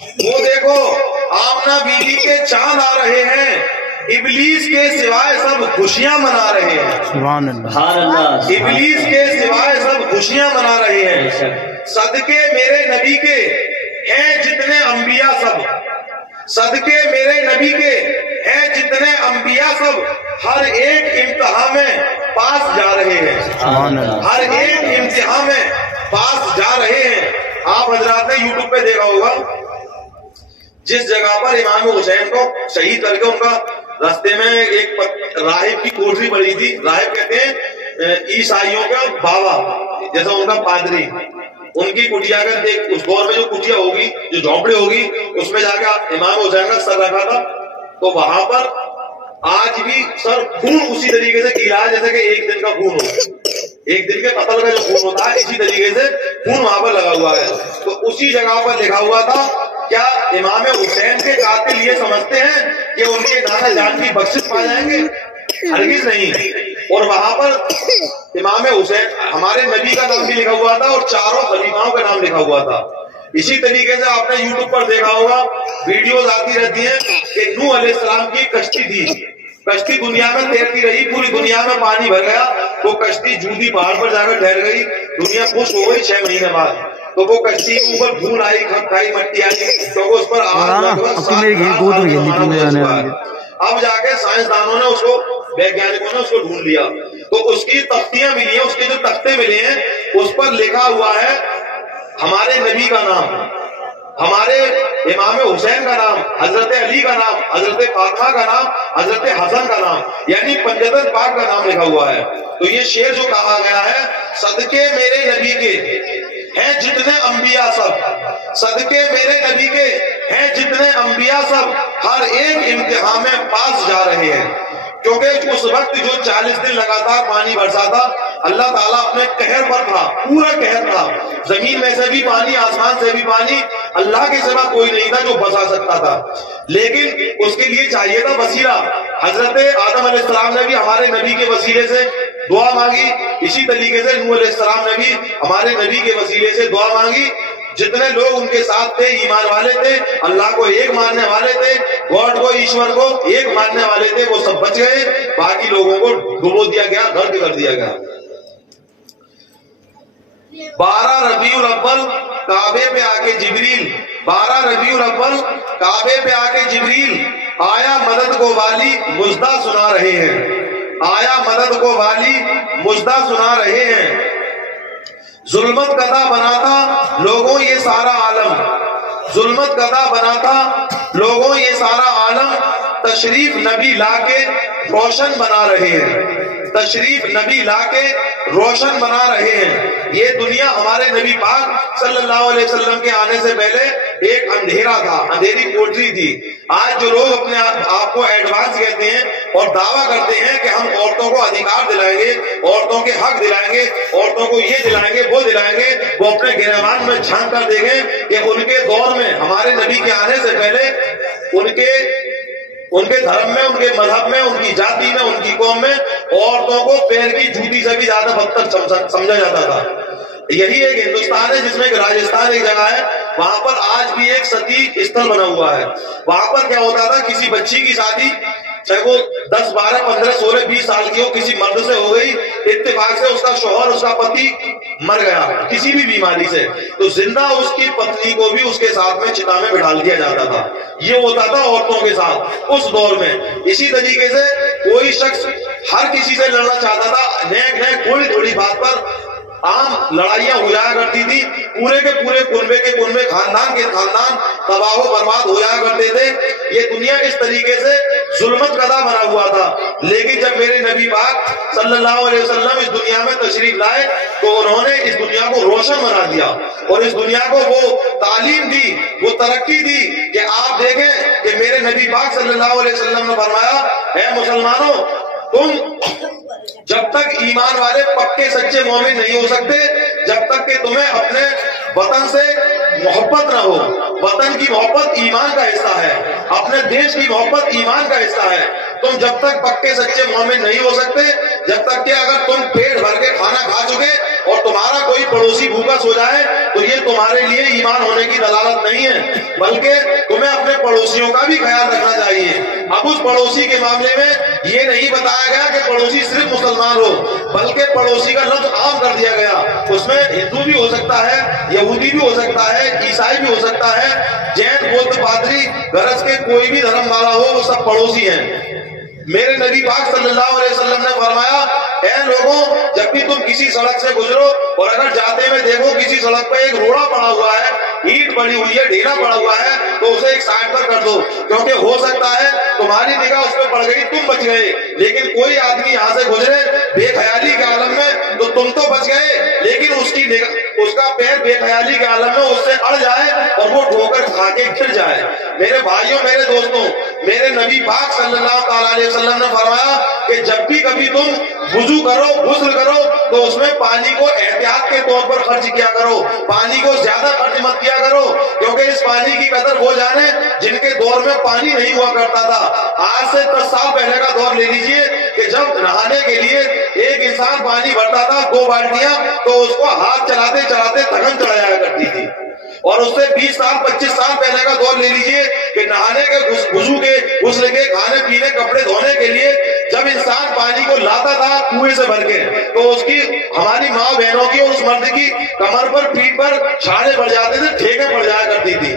وہ دیکھو آمنہ بیوی کے چاند آ رہے ہیں، ابلیس کے سوائے سب خوشیاں منا رہے ہیں، سبحان اللہ، ابلیس کے سوائے سب خوشیاں منا رہے ہیں۔ صدقے میرے نبی کے ہیں جتنے انبیاء سب، صدقے میرے نبی کے ہیں جتنے انبیاء سب، ہر ایک امتحان میں پاس جا رہے ہیں، سبحان اللہ، ہر ایک امتحان میں پاس جا رہے ہیں۔ آپ حضرات نے یوٹیوب پہ دیکھا ہوگا، جس جگہ پر امام حسین کو شہید کر کے ان کا راستے میں ایک راہب کی کوٹری پڑی تھی، راہب کہتے ہیں عیسائیوں کا بابا، جیسا ان کا پادری، ان کی کٹیا کا دیکھ، اس دور میں جو کٹیا ہوگی، جو جھونپڑی ہوگی، اس میں جا کے امام حسین کا سر رکھا تھا، تو وہاں پر آج بھی سر خون اسی طریقے سے گیلا ہے جیسے کہ ایک دن کا خون ہو، ایک دن کے قتل کا جو خون ہوتا ہے اسی طریقے سے خون وہاں پر لگا ہوا ہے۔ تو اسی جگہ پر لکھا ہوا تھا، کیا امام حسین کے قاتل یہ سمجھتے ہیں کہ ان کے نانا جان کی بخشش پا جائیں گے؟ ہرگز نہیں۔ اور وہاں پر امام حسین ہمارے نبی کا نام بھی لکھا ہوا تھا اور چاروں خلیفاؤں کا نام لکھا ہوا تھا۔ اسی طریقے سے آپ نے یوٹیوب پر دیکھا ہوگا، ویڈیوز آتی رہتی ہیں کہ نوح علیہ السلام کی کشتی تھی، کشتی دنیا میں تیرتی رہی، پوری دنیا میں پانی بھر گیا، وہ کشتی جودی پہاڑ پر جا کر ٹھہر گئی، دنیا خشک ہو گئی 6 مہینے بعد، تو وہ کشتی کے اوپر دھول آئی، کھائی مٹی آئی، تو اس پر آگ لگ کر 7 لاکھ آدمی کا مارا ہو چکا ہے۔ اب جا کے سائنسدانوں نے اس کو، ویگیانکوں نے اس کو ڈھونڈ لیا، تو اس کی تختیاں ملی ہیں، اس کے جو تختے ملے ہیں اس پر لکھا ہوا ہے ہمارے نبی کا نام، ہمارے امام حسین کا نام، حضرت علی کا نام، حضرت فاطمہ کا نام، حضرت حسن کا نام، یعنی پنجتن پاک کا نام لکھا ہوا ہے۔ تو یہ شعر جو کہا گیا ہے، صدقے میرے نبی کے ہیں جتنے انبیاء سب، صدقے میرے نبی کے ہیں جتنے انبیاء سب، ہر ایک امتحان میں پاس جا رہے ہیں۔ کیونکہ اس وقت جو 40 دن لگاتار پانی برسا تھا، اللہ تعالیٰ اپنے قہر پر تھا، پورا قہر تھا، زمین میں سے بھی پانی، آسمان سے بھی پانی، اللہ کے سوا کوئی نہیں تھا جو بسا سکتا تھا، لیکن اس کے لیے چاہیے تھا وسیلہ۔ حضرت آدم علیہ السلام نے بھی ہمارے نبی کے وسیلے سے دعا مانگی، اسی طریقے سے نوح علیہ السلام نے بھی ہمارے نبی کے وسیلے سے دعا مانگی۔ جتنے لوگ ان کے ساتھ تھے ایمان والے تھے، اللہ کو ایک ماننے والے تھے، گاڈ کو، ایشور کو ایک ماننے والے تھے، وہ سب بچ گئے، باقی لوگوں کو ڈبو دیا گیا، غرق کر دیا گیا۔ 12 ربیع الاول کعبے پہ آ کے جبریل، 12 ربیع الاول کعبے پہ آ کے جبریل آیا مدد کو والی مژدہ سنا رہے ہیں، آیا مدد کو والی مژدہ سنا رہے ہیں۔ ظلمت گدا بنا تھا لوگوں یہ سارا عالم، ظلمت گدا بنا تھا لوگوں یہ سارا عالم، تشریف نبی لا کے روشن بنا رہے ہیں، تشریف نبی لا کے روشن بنا رہے ہیں۔ یہ دنیا ہمارے نبی پاک صلی اللہ علیہ وسلم کے آنے سے پہلے ایک اندھیرا تھا، اندھیری کوٹری تھی۔ آج جو لوگ اپنے آپ کو ایڈوانس کہتے ہیں اور دعویٰ کرتے ہیں کہ ہم عورتوں کو ادھیکار دلائیں گے، عورتوں کے حق دلائیں گے، عورتوں کو یہ دلائیں گے، وہ دلائیں گے، وہ اپنے گریبان میں جھانک کر دیکھیں کہ ان کے دور میں، ہمارے نبی کے آنے سے پہلے، ان کے دھرم میں، ان کے مذہب میں، ان کی جاتی میں، ان کی قوم میں عورتوں کو پیر کی جوتی سے بھی زیادہ بدتر سمجھا جاتا تھا۔ یہی ایک ہندوستان ہے جس میں ایک راجستھان ایک جگہ ہے، وہاں پر آج بھی ایک ستی استھل بنا ہوا ہے۔ وہاں پر کیا ہوتا تھا، کسی بچی کی شادی چاہے وہ 10 12 15 16 20 سال کی ہو، کسی مرد سے ہو گئی، اتفاق سے اس کا شوہر، اس کا پتی مر گیا کسی بھی بیماری سے، تو زندہ اس کی پتنی کو بھی اس کے ساتھ میں چتا میں بٹھا دیا جاتا تھا۔ یہ ہوتا تھا عورتوں کے ساتھ اس دور میں۔ اسی طریقے سے کوئی شخص ہر کسی سے لڑنا چاہتا تھا، نیک تھوڑی تھوڑی بات پر عام لڑائیاں ہو جایا کرتی تھی، پورے کے پورے کنبے کے کنبے، خاندان کے خاندان تباہ و برباد ہو جایا کرتے تھے۔ یہ دنیا اس طریقے سے ظلمت گدا بنا ہوا تھا، لیکن جب میرے نبی پاک صلی اللہ علیہ وسلم اس دنیا میں تشریف لائے تو انہوں نے اس دنیا کو روشن بنا دیا اور اس دنیا کو وہ تعلیم دی، وہ ترقی دی کہ آپ دیکھیں کہ میرے نبی پاک صلی اللہ علیہ وسلم نے فرمایا، اے مسلمانوں، تم جب تک ایمان والے پکے سچے مومن نہیں ہو سکتے جب تک کہ تمہیں اپنے وطن سے محبت نہ ہو۔ وطن کی محبت ایمان کا حصہ ہے، اپنے دیش کی محبت ایمان کا حصہ ہے۔ تم جب تک پکے سچے مومن نہیں ہو سکتے جب تک کہ اگر تم پیٹ بھر کے کھانا کھا چکے اور تمہارا کوئی پڑوسی بھوکا سو جائے تو یہ تمہارے لیے ایمان ہونے کی دلالت نہیں ہے، بلکہ تمہیں اپنے پڑوسیوں کا بھی خیال رکھنا چاہیے۔ اب اس پڑوسی کے معاملے میں یہ نہیں بتایا گیا کہ پڑوسی صرف مسلمان ہو، بلکہ پڑوسی کا لفظ عام کر دیا گیا۔ اس میں ہندو بھی ہو سکتا ہے، یہودی بھی ہو سکتا ہے، عیسائی بھی ہو سکتا ہے، جین، بودھ، پادری، غرض کے کوئی بھی دھرم والا ہو، وہ سب پڑوسی ہیں۔ میرے نبی پاک صلی اللہ علیہ وسلم نے فرمایا، اے لوگوں، جب بھی تم کسی سڑک سے گزرو اور اگر جاتے میں دیکھو کسی سڑک پہ ایک روڑا پڑا ہوا ہے، اینٹ پڑی ہوئی ہے، ڈھیلا پڑا ہوا ہے، تو اسے ایک سائڈ پر کر دو، کیونکہ ہو سکتا ہے تمہاری نگاہ اس پہ پڑ گئی، تم بچ گئے، لیکن کوئی آدمی یہاں سے گزرے بے خیالی کے عالم میں تو تم تو بچ گئے، لیکن اس کا پیر بے خیالی کے عالم میں اس سے اڑ جائے اور وہ ٹھوکر کھا کے گر جائے۔ میرے بھائیوں، میرے دوستوں، میرے نبی پاک صلی اللہ تعالیٰ علیہ وسلم نے فرمایا کہ جب بھی کبھی تم وضو کرو، غسل کرو، تو اس میں پانی کو احتیاط کے طور پر خرچ کیا کرو، پانی کو زیادہ خرچ مت کیا کرو، کیونکہ اس پانی کی قدر وہ جانے جن کے دور میں پانی نہیں ہوا کرتا تھا۔ آج سے 10 سال پہلے کا دور لے لیجئے کہ جب نہانے کے لیے ایک انسان پانی بھرتا تھا 2 بالٹیاں، تو اس کو ہاتھ چلاتے چلاتے تھکن چڑھ جایا کرتی تھی۔ اور اس سے 20 سال 25 سال پہلے کا دور لے لیجئے کہ نہانے کے، وضو کے، غسل کے، کھانے پینے، کپڑے دھونے کے لیے جب انسان پانی کو لاتا تھا کنویں سے بھر کے، تو اس کی، ہماری ماں بہنوں کی اور اس مرد کی کمر پر، پیٹھ پر چھالے پڑ جاتے تھے، ٹھیکیں پڑ جایا کرتی تھی۔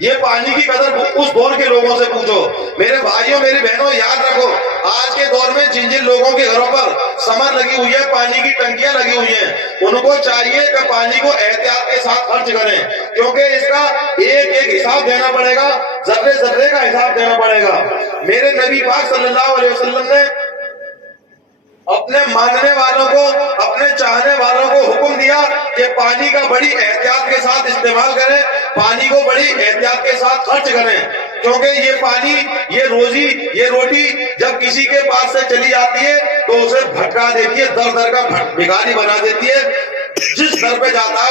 یہ پانی کی قدر اس دور کے لوگوں سے پوچھو۔ میرے بھائیوں، میری بہنوں، یاد رکھو، آج کے دور میں جن جن لوگوں کے گھروں پر سمر لگی ہوئی ہے، پانی کی ٹنکیاں لگی ہوئی ہیں، ان کو چاہیے کہ پانی کو احتیاط کے ساتھ خرچ کریں، کیونکہ اس کا ایک ایک حساب دینا پڑے گا، ذرے ذرے کا حساب دینا پڑے گا۔ میرے نبی پاک صلی اللہ علیہ وسلم نے اپنے ماننے والوں کو، اپنے چاہنے والوں کو حکم دیا کہ پانی کا بڑی احتیاط کے ساتھ استعمال کریں، پانی کو بڑی احتیاط کے ساتھ خرچ کریں، کیونکہ یہ پانی، یہ روزی، یہ روٹی جب کسی کے پاس سے چلی جاتی ہے تو اسے بھٹکا دیتی ہے، در در کا بھکاری بنا دیتی ہے۔ جس در پہ جاتا